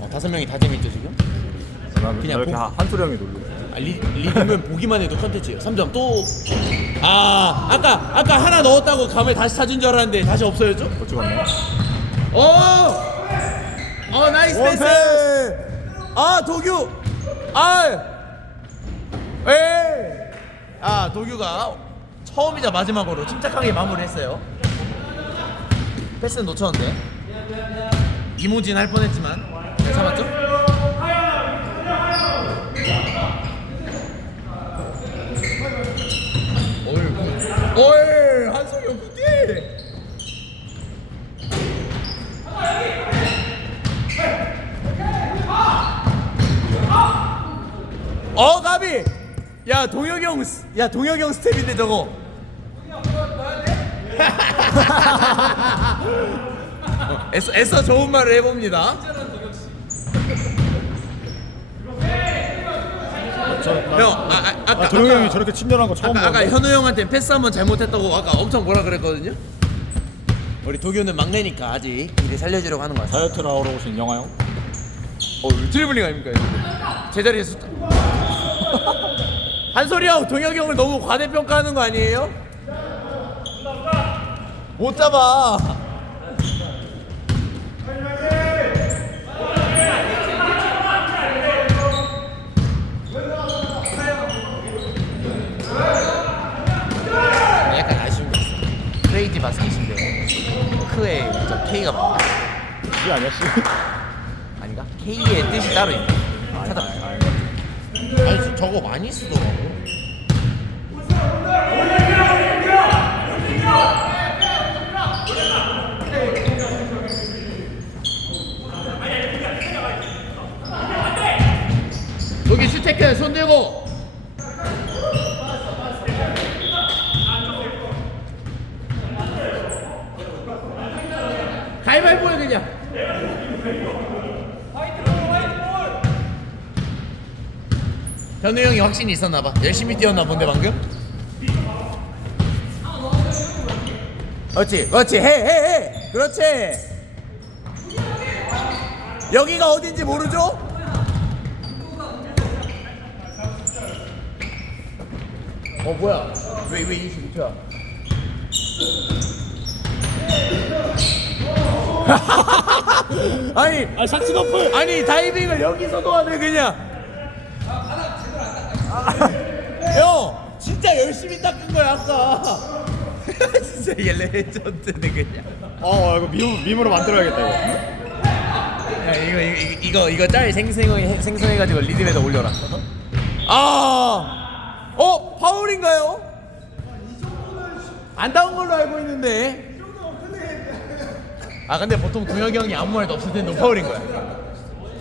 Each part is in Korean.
어, 다섯 명이 다 재밌죠 지금? 나 그냥 이렇게 보- 한- 한솔이 형이 놀려. 아, 리, 리듬은 보기만 해도 컨텐츠예요 3점 또 아, 아까 아까 하나 넣었다고 감을 다시 찾은 줄 알았는데 다시 없어졌죠? 못 찍었네. 오! 어, 나이스 패스! 아, 도규! 아! 에이! 아, 도규가 처음이자 마지막으로 침착하게 마무리했어요. 패스는 놓쳤는데. 이모진 할 뻔했지만 잘 잡았죠? 어 가비 야 동혁이 형, 스- 야 동혁이 형 스텝인데 저거. 애써 좋은 말을 해봅니다. 형, 아, 아, 아까 아, 도영이 아까- 형이 저렇게 친절한 거 처음 아까, 아까 봤는데. 현우 형한테 패스 한 번 잘못했다고 아까 엄청 뭐라 그랬거든요. 우리 도규는 막내니까 아직 일을 살려주려고 하는 거야. 다이어트를 하러 오신 영화 형. 어, 이거 트리블링 아닙니까? 이거? 제자리에서 한솔이 형, 동혁이 형을 너무 과대평가하는 거 아니에요? 못 잡아. 약간 아쉬운 게 있어. 크레이지 바스켓인데 크에 저 K가 많아. 씨 아니야 씨. 아닌가? K의 뜻이 따로 있네. 찾아. 아니 저거 많이 쓰더라고. 여기 슈테크 손 들고. 가위바위보해 그냥. 현우 형이 확신이 있었나 봐. 열심히 뛰었나 본데 방금. 그렇지, 그렇지, 해, 해, 해. 그렇지. 여기가 어딘지 모르죠? 어 뭐야? 왜왜 인식 못해? 아니, 아 삭스 너프. 아니 다이빙을 여기서도 하네 그냥. 형 진짜 열심히 닦은 거야 아까. 진짜 얘 레전드네 그냥. 어 이거 밈 밈으로 만들어야겠다 이거. 야 이거 이거 이거 이거 짤 생생해 생성해가지고 리듬에다 올려라. 아, 아어 파울인가요? 안 나온 걸로 알고 있는데. 아 근데 보통 구혁이 형이 아무 말도 없을 땐 노파울인 거야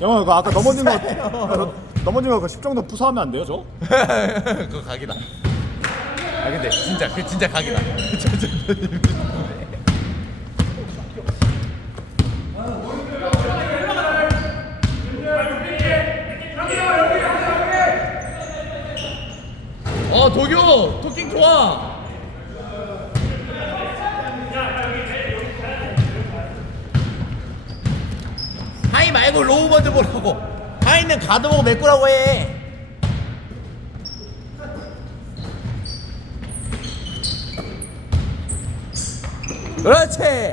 영화 이거 아까 넘어진 거 넘어진 거10 정도 부사하면 안 돼요 저? 그거 각이다 아 근데 진짜 그 진짜 각이다 저, 저, 저. 어 도교 토킹 좋아 말고 로우 먼저 보라고. 하이는 가드 보고 메꾸라고 해. 그렇지.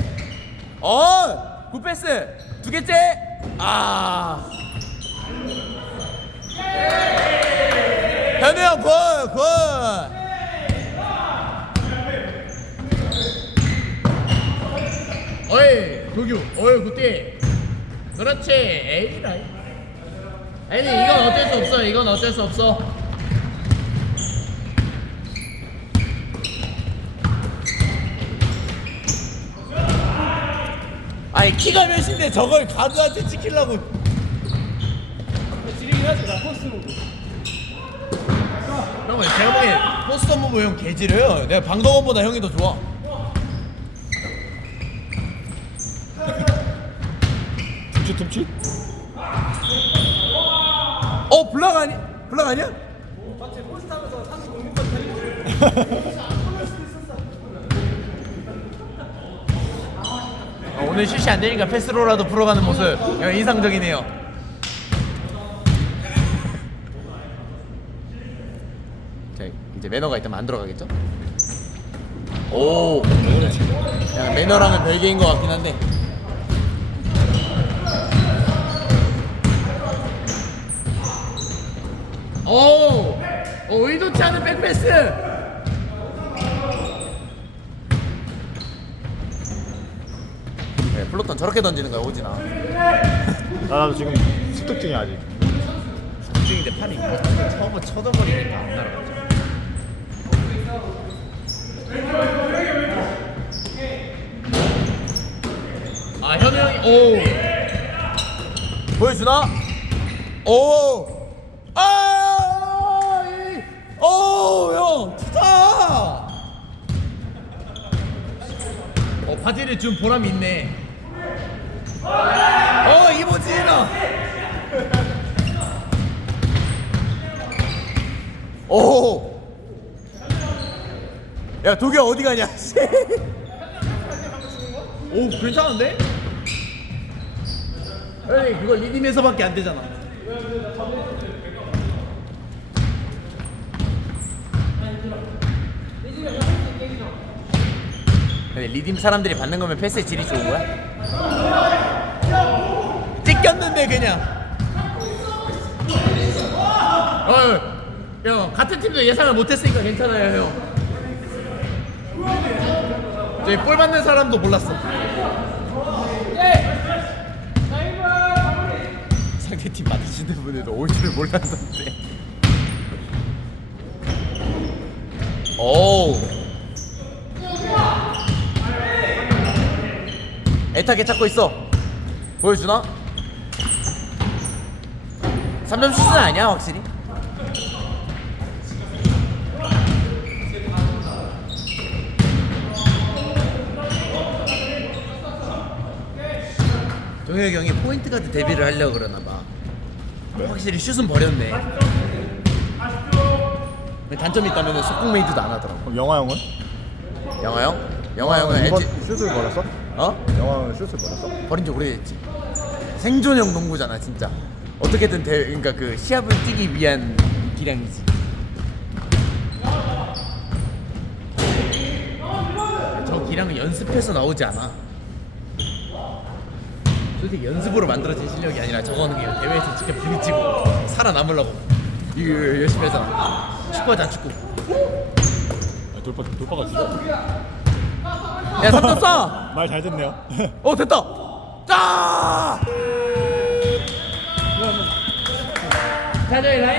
어 굿패스. 두 개째? 아. 현우 형 굿, 굿. 어이, 도규, 어이, 굿띠. 그렇지, 에이라이. 아니, 이건 어쩔 수 없어, 이건 어쩔 수 없어. 아니, 키가 몇인데 저걸 가드한테 찍히려고. 지르긴 하지, 나 포스트 보고. 형, 제가 보기엔 포스터 무브 형 개지려요. 내가 방덕원보다 형이 더 좋아. 둠칫 둠칫 어 블락 아니 블락 아니야? 어, 오늘 슛이 안 되니까 패스로라도 풀어가는 모습 인상적이네요. 자, 이제 매너가 있다면 안 들어가겠죠? 오, 매너랑은 별개인 것 같긴 한데. 오, 오 의도치 않은 백패스. 네, 플로턴 저렇게 던지는 거야 오진아. 나도 지금 습득 중이야 아직. 중인데 팔이 처음 쳐져버리니까 안 날아가죠. 아 현우 형이 오 보여주나? 오! 아! 이- 오, 형, 투타! 어, 바지를 준 보람이 있네. 어, 이모지나! 오! 야, 도겸 어디 가냐, 씨. 오, 괜찮은데? 에이, 그거 리듬에서밖에 안 되잖아. 리듬 사람들이 받는 거면 패스의 질이 좋은 거야? 찢겼는데 그냥. 어, 형 같은 팀도 예상을 못했으니까 괜찮아요, 형. 저희 볼 받는 사람도 몰랐어. 상대팀 맡으시는 분들도 올 줄을 몰랐는데. 오. 애타게 찾고 있어. 보여주나? 3점 슛은 아니야 확실히. 동혁이 형이 포인트 가드 데뷔를 하려고 그러나 봐. 확실히 슛은 버렸네. 근데 단점이 있다면 속공 메이드도 안 하더라고. 그럼 영화 형은? 영화 형? 영화 형은 이번 엣지 슛을 버렸어? 어? 영화 슛을 버렸어? 버린 지 오래됐지. 생존형 농구잖아 진짜. 어떻게든 대 그러니까 그 시합을 뛰기 위한 기량이지. 저 기량은 연습해서 나오지 않아. 솔직히 연습으로 만들어진 실력이 아니라 저거는 그냥 대회에서 직접 부딪히고 살아남으려고 이거 열심히 하잖아. 축구하자 축구. 아, 돌파 돌파가 진짜. 야 3점 쏴! 말 잘 듣네요. 어 됐다. 짜! 자 저희 라인